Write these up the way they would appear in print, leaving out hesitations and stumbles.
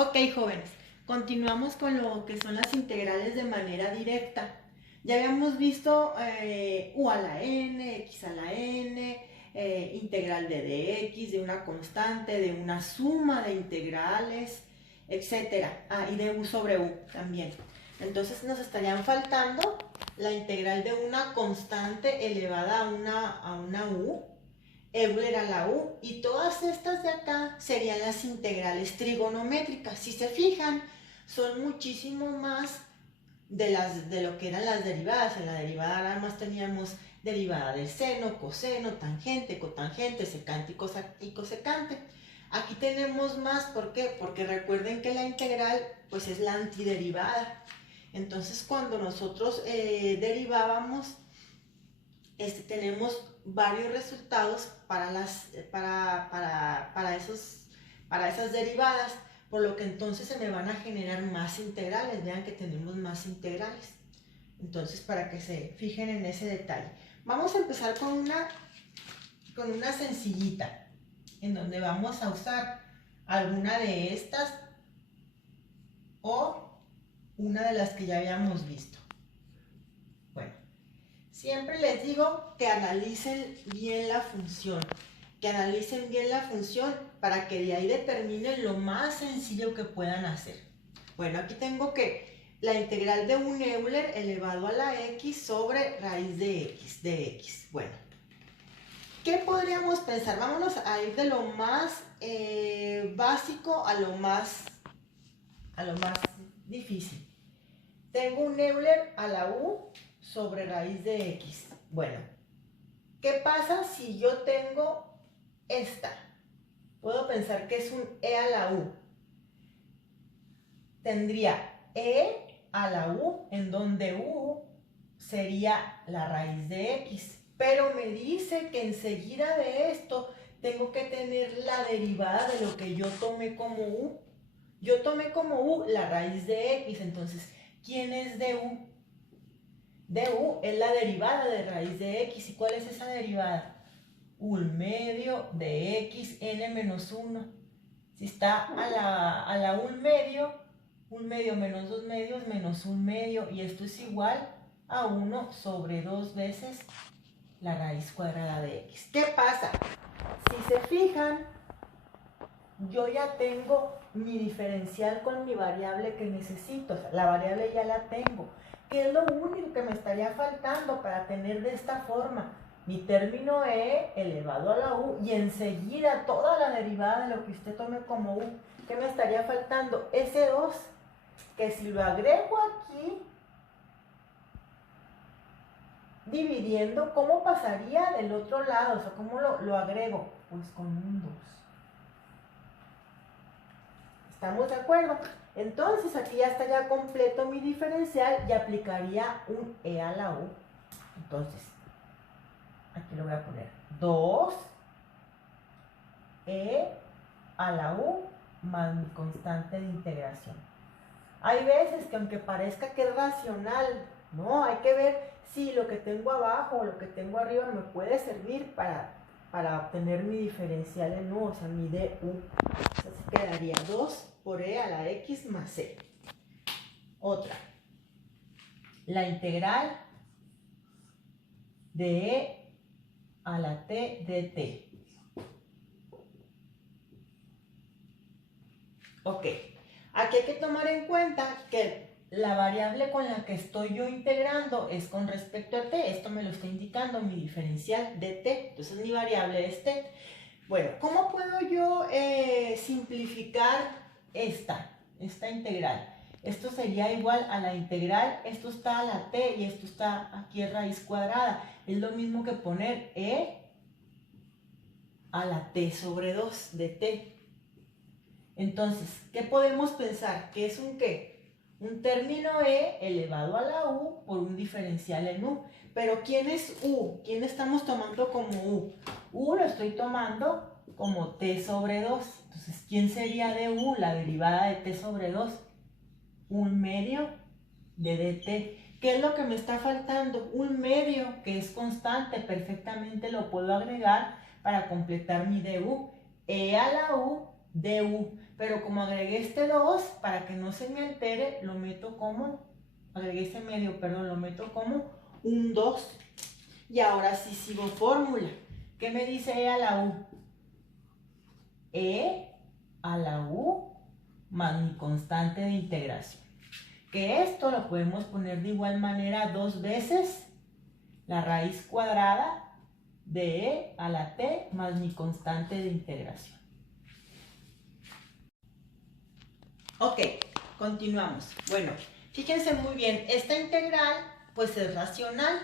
Ok, jóvenes, continuamos con lo que son las integrales de manera directa. Ya habíamos visto u a la n, x a la n, integral de dx, de una constante, de una suma de integrales, etcétera. Y de u sobre u también. Entonces nos estarían faltando la integral de una constante elevada a una u, Euler a la U, y todas estas de acá serían las integrales trigonométricas. Si se fijan, son muchísimo más de lo que eran las derivadas. En la derivada nada más teníamos derivada del seno, coseno, tangente, cotangente, secante y cosecante. Aquí tenemos más, ¿por qué? Porque recuerden que la integral pues es la antiderivada. Entonces cuando nosotros derivábamos, tenemos varios resultados para esas derivadas, por lo que entonces se me van a generar más integrales. Vean que tenemos más integrales. Entonces, para que se fijen en ese detalle. Vamos a empezar con una sencillita, en donde vamos a usar alguna de estas o una de las que ya habíamos visto. Bueno, siempre les digo que analicen bien la función, para que de ahí determinen lo más sencillo que puedan hacer. Bueno, aquí tengo que la integral de un Euler elevado a la x sobre raíz de x. Bueno, ¿qué podríamos pensar? Vámonos a ir de lo más básico a lo más difícil. Tengo un Euler a la u sobre raíz de x. Bueno, ¿qué pasa si yo tengo esta? Puedo pensar que es un e a la u. Tendría e a la u, en donde u sería la raíz de x. Pero me dice que enseguida de esto tengo que tener la derivada de lo que yo tomé como u. Yo tomé como u la raíz de x, entonces, ¿quién es du? Du es la derivada de raíz de x. ¿Y cuál es esa derivada? Un medio de x n menos 1. Si está a la un medio menos 2 medios menos un medio. Y esto es igual a 1 sobre 2 veces la raíz cuadrada de x. ¿Qué pasa? Si se fijan, yo ya tengo mi diferencial con mi variable que necesito. O sea, la variable ya la tengo. ¿Qué es lo único que me estaría faltando para tener de esta forma? Mi término e elevado a la u y enseguida toda la derivada de lo que usted tome como u. ¿Qué me estaría faltando? Ese 2, que si lo agrego aquí, dividiendo, ¿cómo pasaría del otro lado? O sea, ¿cómo lo agrego? Pues con un 2. ¿Estamos de acuerdo? Entonces aquí ya estaría completo mi diferencial y aplicaría un e a la u. Entonces, aquí lo voy a poner 2 e a la u más mi constante de integración. Hay veces que aunque parezca que es racional, no, hay que ver si lo que tengo abajo o lo que tengo arriba me puede servir para obtener mi diferencial en u, o sea, mi du. Entonces quedaría 2 por e a la x más c. Otra, la integral de e a la t de t. Ok, aquí hay que tomar en cuenta que la variable con la que estoy yo integrando es con respecto a t. Esto me lo está indicando mi diferencial de t. Entonces mi variable es t. Bueno, ¿cómo puedo yo simplificar esta integral? Esto sería igual a la integral, esto está a la t y esto está aquí en raíz cuadrada. Es lo mismo que poner e a la t sobre 2 de t. Entonces, ¿qué podemos pensar? ¿Que es un qué? Un término e elevado a la u por un diferencial en u. Pero ¿quién es u? ¿Quién estamos tomando como u? U lo estoy tomando como t sobre 2. Entonces, ¿quién sería de u? La derivada de t sobre 2. Un medio de dt. ¿Qué es lo que me está faltando? Un medio que es constante. Perfectamente lo puedo agregar para completar mi du. E a la u de u. Pero como agregué este 2, para que no se me altere, lo meto como, agregué este medio, perdón, lo meto como un 2. Y ahora sí sigo fórmula. ¿Qué me dice e a la u? E a la u más mi constante de integración. Que esto lo podemos poner de igual manera 2 veces la raíz cuadrada de e a la t más mi constante de integración. Ok, continuamos. Bueno, fíjense muy bien, esta integral pues es racional,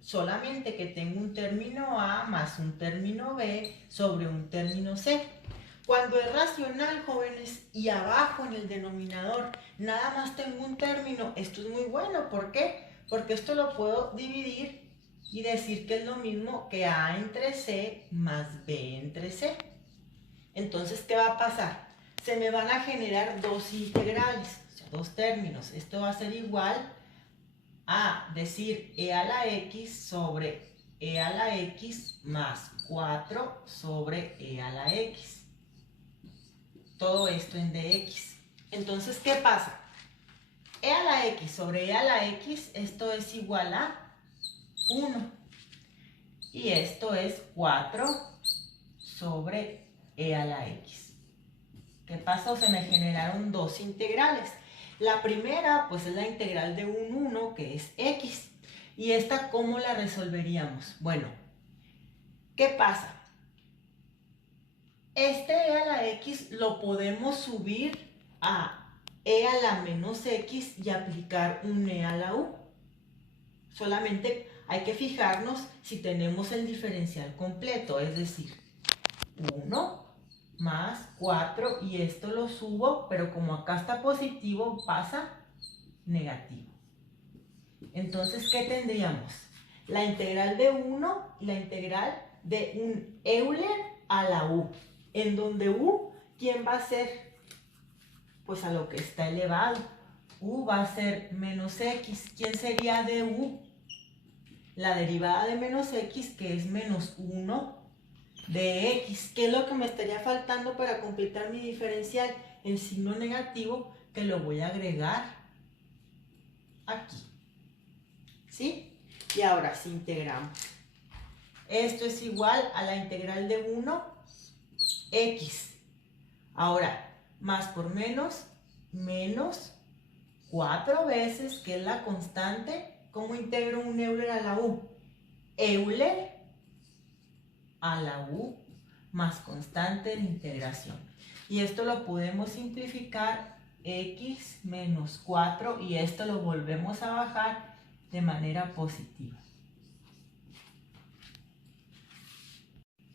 solamente que tengo un término a más un término b sobre un término c. Cuando es racional, jóvenes, y abajo en el denominador nada más tengo un término, esto es muy bueno. ¿Por qué? Porque esto lo puedo dividir y decir que es lo mismo que a entre c más b entre c. Entonces, ¿qué va a pasar? Se me van a generar dos integrales, o sea, dos términos. Esto va a ser igual a decir e a la x sobre e a la x más 4 sobre e a la x. Todo esto en dx. Entonces, ¿qué pasa? E a la x sobre e a la x, esto es igual a 1. Y esto es 4 sobre e a la x. ¿Qué pasó? Se me generaron dos integrales. La primera, pues es la integral de un 1, que es x. ¿Y esta cómo la resolveríamos? Bueno, ¿qué pasa? Este e a la x lo podemos subir a e a la menos x y aplicar un e a la u. Solamente hay que fijarnos si tenemos el diferencial completo, es decir, 1 más 4, y esto lo subo, pero como acá está positivo, pasa negativo. Entonces, ¿qué tendríamos? La integral de 1 y la integral de un Euler a la u, en donde u, ¿quién va a ser? Pues a lo que está elevado. U va a ser menos x. ¿Quién sería de u? La derivada de menos x, que es menos 1 de x. ¿Qué es lo que me estaría faltando para completar mi diferencial? El signo negativo, que lo voy a agregar aquí. ¿Sí? Y ahora si integramos. Esto es igual a la integral de 1, x. Ahora, más por menos, menos 4 veces, que es la constante. ¿Cómo integro un Euler a la u? Euler a la u más constante de integración. Y esto lo podemos simplificar, x menos 4, y esto lo volvemos a bajar de manera positiva.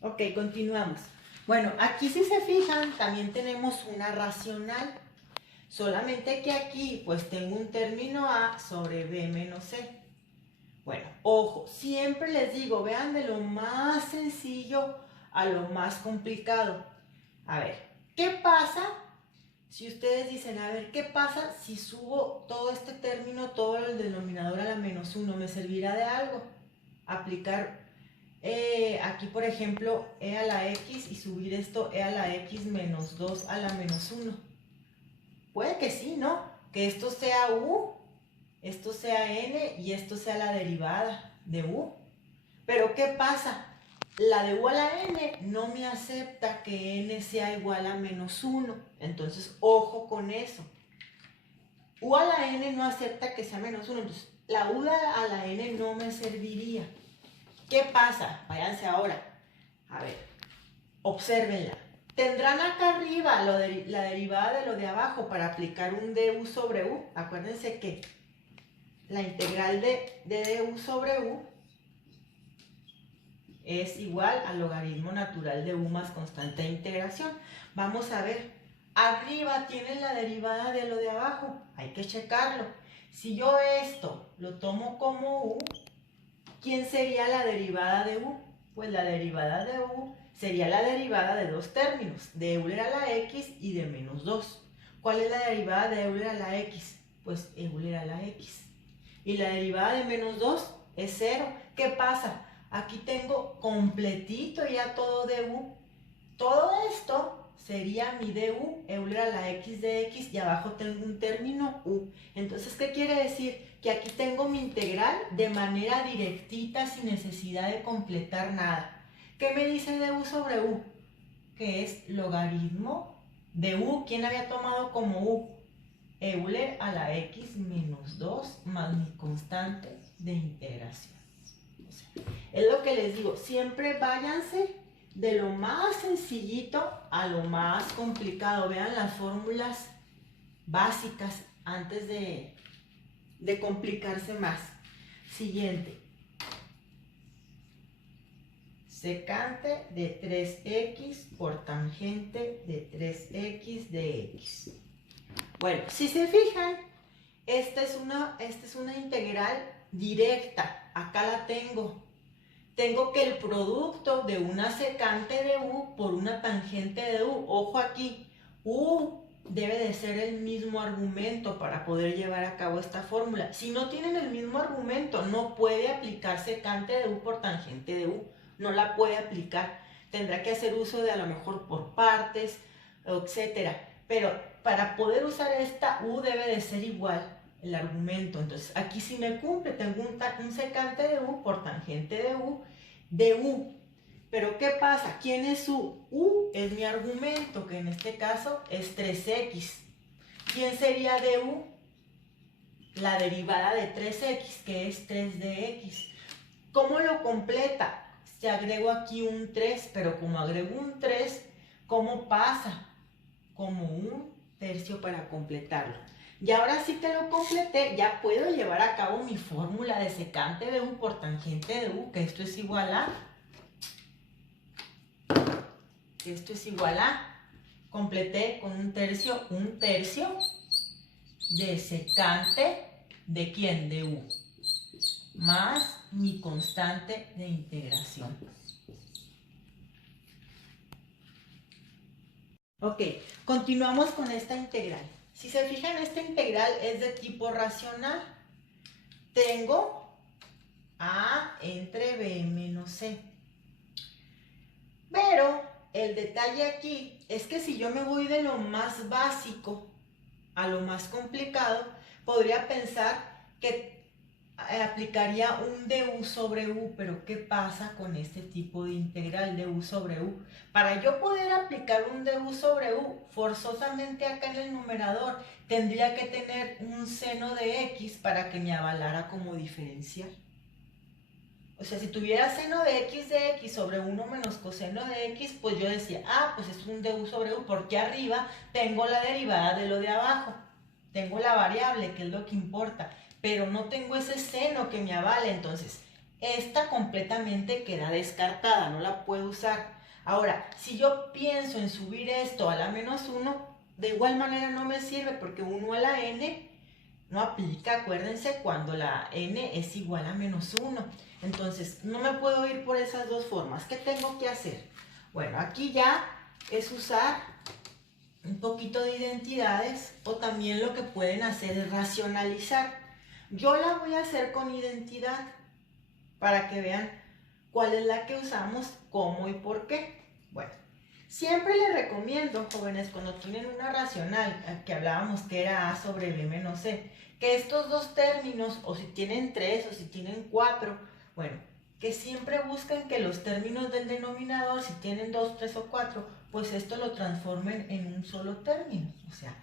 Ok, continuamos. Bueno, aquí si se fijan, también tenemos una racional. Solamente que aquí, pues tengo un término a sobre b menos c. Bueno, ojo, siempre les digo, vean de lo más sencillo a lo más complicado. A ver, ¿qué pasa si ustedes dicen, a ver, ¿qué pasa si subo todo este término, todo el denominador a la menos 1? ¿Me servirá de algo? Aplicar aquí, por ejemplo, e a la x y subir esto e a la x menos 2 a la menos 1. Puede que sí, ¿no? Que esto sea u, esto sea n y esto sea la derivada de u. Pero ¿qué pasa? La de u a la n no me acepta que n sea igual a menos 1. Entonces, ojo con eso. U a la n no acepta que sea menos 1. Entonces, la u a la n no me serviría. ¿Qué pasa? Váyanse ahora. A ver, obsérvenla. Tendrán acá arriba la derivada de lo de abajo para aplicar un du sobre u. Acuérdense que la integral de du sobre u es igual al logaritmo natural de u más constante de integración. Vamos a ver. Arriba tienen la derivada de lo de abajo. Hay que checarlo. Si yo esto lo tomo como u, ¿quién sería la derivada de u? Pues la derivada de u sería la derivada de dos términos, de Euler a la x y de menos 2. ¿Cuál es la derivada de Euler a la x? Pues Euler a la x. Y la derivada de menos 2 es 0. ¿Qué pasa? Aquí tengo completito ya todo de u. Todo esto sería mi du, Euler a la x de x, y abajo tengo un término u. Entonces, ¿qué quiere decir? Que aquí tengo mi integral de manera directita, sin necesidad de completar nada. ¿Qué me dice du sobre u? Que es logaritmo de u. ¿Quién había tomado como u? Euler a la x menos 2 más mi constante de integración. O sea, es lo que les digo, siempre váyanse de lo más sencillito a lo más complicado. Vean las fórmulas básicas antes de complicarse más. Siguiente. Secante de 3x por tangente de 3x de x. Bueno, si se fijan, esta es una integral directa. Acá la tengo. Tengo que el producto de una secante de u por una tangente de u. Ojo aquí, u debe de ser el mismo argumento para poder llevar a cabo esta fórmula. Si no tienen el mismo argumento, no puede aplicar secante de u por tangente de u. No la puede aplicar. Tendrá que hacer uso de a lo mejor por partes, etcétera. Pero para poder usar esta, u debe de ser igual el argumento. Entonces, aquí sí me cumple. Tengo un secante de u por tangente de u. Pero, ¿qué pasa? ¿Quién es u? U es mi argumento, que en este caso es 3x. ¿Quién sería de u? La derivada de 3x, que es 3 de x. ¿Cómo lo completa? Si agrego aquí un 3, pero como agrego un 3, ¿cómo pasa? Como un tercio para completarlo. Y ahora sí que lo completé, ya puedo llevar a cabo mi fórmula de secante de u por tangente de u, que esto es igual a... completé con un tercio de secante, ¿de quién? De u, más mi constante de integración. Ok, continuamos con esta integral. Si se fijan, esta integral es de tipo racional. Tengo a entre b menos c. Pero el detalle aquí es que si yo me voy de lo más básico a lo más complicado, podría pensar que aplicaría un du sobre u, pero ¿qué pasa con este tipo de integral de u sobre u? Para yo poder aplicar un du sobre u, forzosamente acá en el numerador tendría que tener un seno de x para que me avalara como diferencial. O sea, si tuviera seno de x sobre 1 menos coseno de x, pues yo decía, pues es un du sobre u, porque arriba tengo la derivada de lo de abajo. Tengo la variable, que es lo que importa, pero no tengo ese seno que me avale, entonces esta completamente queda descartada, no la puedo usar. Ahora, si yo pienso en subir esto a la menos 1, de igual manera no me sirve, porque 1 a la n no aplica, acuérdense, cuando la n es igual a menos 1. Entonces, no me puedo ir por esas dos formas. ¿Qué tengo que hacer? Bueno, aquí ya es usar un poquito de identidades, o también lo que pueden hacer es racionalizar. Yo la voy a hacer con identidad para que vean cuál es la que usamos, cómo y por qué. Bueno, siempre les recomiendo, jóvenes, cuando tienen una racional, que hablábamos que era a sobre b menos c, que estos dos términos, o si tienen 3 o si tienen 4, bueno, que siempre busquen que los términos del denominador, si tienen 2, 3 o 4, pues esto lo transformen en un solo término. O sea,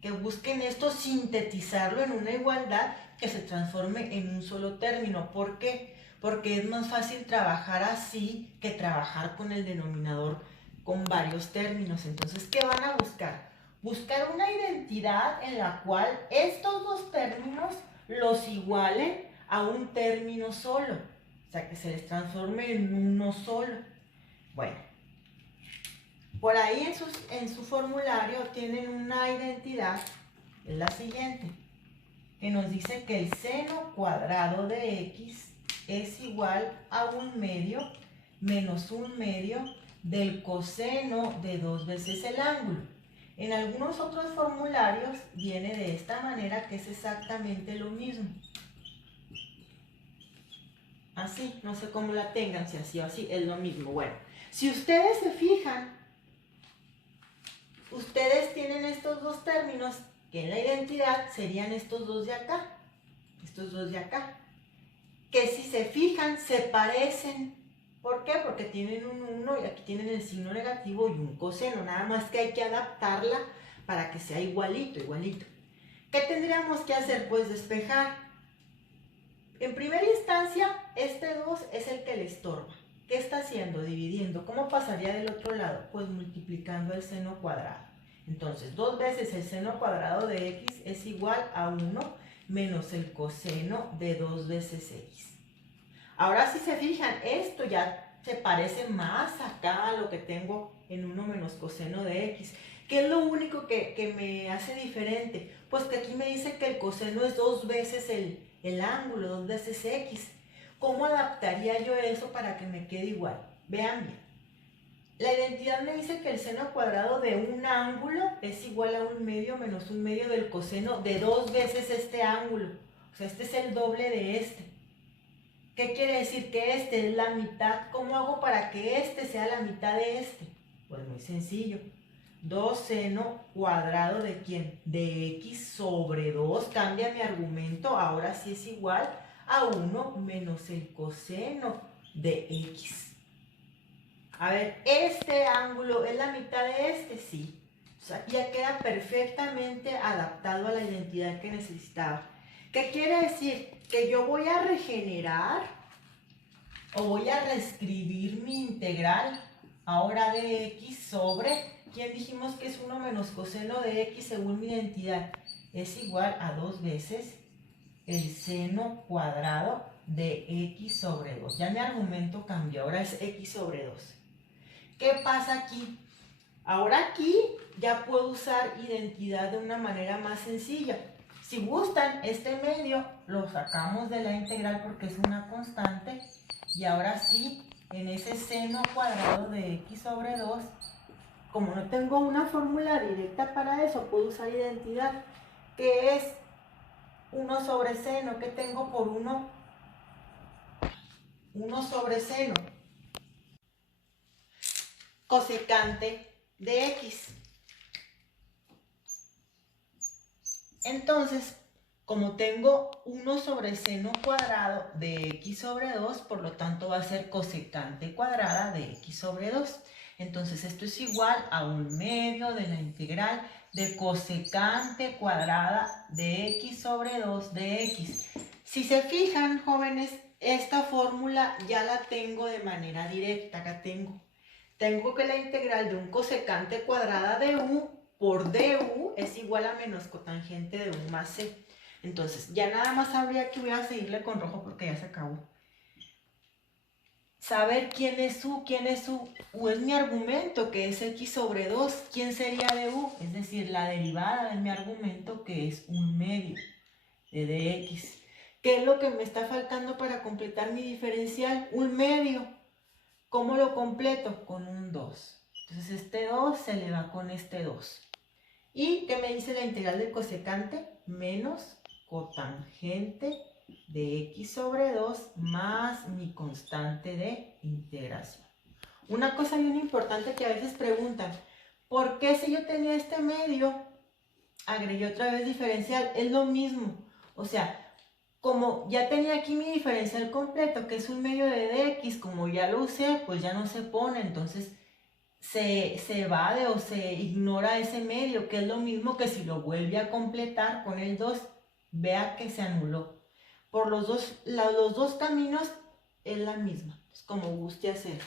que busquen esto sintetizarlo en una igualdad que se transforme en un solo término. ¿Por qué? Porque es más fácil trabajar así que trabajar con el denominador con varios términos. Entonces, ¿qué van a buscar? Buscar una identidad en la cual estos dos términos los igualen a un término solo. O sea, que se les transforme en uno solo. Bueno, por ahí en su formulario tienen una identidad, es la siguiente, que nos dice que el seno cuadrado de x es igual a 1/2 menos 1/2 del coseno de 2 veces el ángulo. En algunos otros formularios viene de esta manera, que es exactamente lo mismo. Así, no sé cómo la tengan, si así o así, es lo mismo. Bueno, si ustedes se fijan, Ustedes tienen estos dos términos que en la identidad serían estos dos de acá. Estos dos de acá. Que si se fijan, se parecen. ¿Por qué? Porque tienen un 1 y aquí tienen el signo negativo y un coseno. Nada más que hay que adaptarla para que sea igualito, igualito. ¿Qué tendríamos que hacer? Pues despejar. En primera instancia, este 2 es el que le estorba. ¿Qué está haciendo? Dividiendo. ¿Cómo pasaría del otro lado? Pues multiplicando el seno cuadrado. Entonces, 2 veces el seno cuadrado de x es igual a 1 menos el coseno de 2 veces x. Ahora si se fijan, esto ya se parece más acá a lo que tengo en 1 menos coseno de x. ¿Qué es lo único que me hace diferente? Pues que aquí me dice que el coseno es 2 veces el ángulo, 2 veces x. ¿Cómo adaptaría yo eso para que me quede igual? Vean bien. La identidad me dice que el seno cuadrado de un ángulo es igual a 1/2 menos 1/2 del coseno de 2 veces este ángulo. O sea, este es el doble de este. ¿Qué quiere decir? Que este es la mitad. ¿Cómo hago para que este sea la mitad de este? Pues muy sencillo. 2 seno cuadrado ¿de quién? De x sobre 2. Cambia mi argumento. Ahora sí es igual a 1 menos el coseno de x. A ver, ¿este ángulo es la mitad de este? Sí. O sea, ya queda perfectamente adaptado a la identidad que necesitaba. ¿Qué quiere decir? Que yo voy a regenerar o voy a reescribir mi integral ahora de x sobre, ¿quién dijimos que es 1 menos coseno de x según mi identidad? Es igual a 2 veces el seno cuadrado de x sobre 2. Ya mi argumento cambió, ahora es x sobre 2. ¿Qué pasa aquí? Ahora aquí ya puedo usar identidad de una manera más sencilla. Si gustan, este medio lo sacamos de la integral porque es una constante. Y ahora sí, en ese seno cuadrado de x sobre 2, como no tengo una fórmula directa para eso, puedo usar identidad, que es 1 sobre seno. ¿Qué tengo por 1? 1 sobre seno. Cosecante de x. Entonces, como tengo 1 sobre seno cuadrado de x sobre 2, por lo tanto va a ser cosecante cuadrada de x sobre 2. Entonces, esto es igual a 1/2 de la integral de cosecante cuadrada de x sobre 2 de x. Si se fijan, jóvenes, esta fórmula ya la tengo de manera directa. Acá tengo que la integral de un cosecante cuadrada de u por du es igual a menos cotangente de u más c. Entonces, ya nada más habría que voy a seguirle con rojo porque ya se acabó. Saber quién es u, u es mi argumento que es x sobre 2. ¿Quién sería de u? Es decir, la derivada de mi argumento que es 1/2 de dx. ¿Qué es lo que me está faltando para completar mi diferencial? 1/2. ¿Cómo lo completo? Con un 2. Entonces este 2 se le va con este 2. ¿Y qué me dice la integral del cosecante? Menos cotangente de x sobre 2 más mi constante de integración. Una cosa bien importante que a veces preguntan, ¿por qué si yo tenía este medio, agregué otra vez diferencial? Es lo mismo. O sea, como ya tenía aquí mi diferencial completo, que es 1/2 de dx, como ya lo usé, pues ya no se pone, entonces se evade o se ignora ese medio, que es lo mismo que si lo vuelve a completar con el 2, vea que se anuló. Por los dos caminos es la misma, es como guste hacer.